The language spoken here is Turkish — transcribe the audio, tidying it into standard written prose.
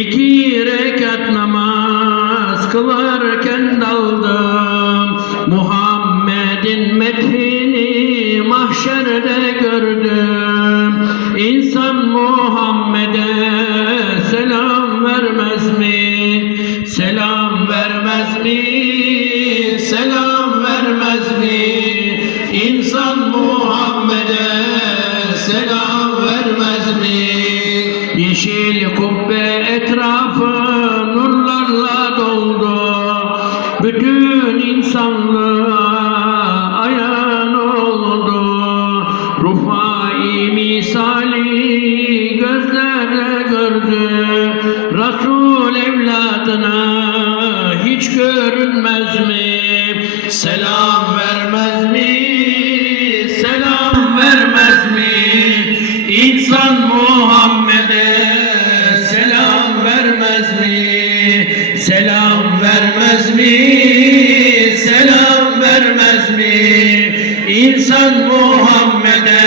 İki rekat namaz kılarken daldım. Muhammed'in methini mahşerde gördüm. İnsan Muhammed'e selam vermez mi? Selam vermez mi? Selam vermez mi? İnsan Muhammed'e selam vermez mi? Yeşil kubbe etrafı nurlarla doldu. Bütün insanlığa ayan oldu. Rufai misali gözlerle gördü. Resul evladına hiç görünmez mi? Selam vermez mi? Selam vermez mi? İnsan Muhammed'e selam vermez mi? Selam vermez mi? Selam vermez mi? İnsan Muhammed'e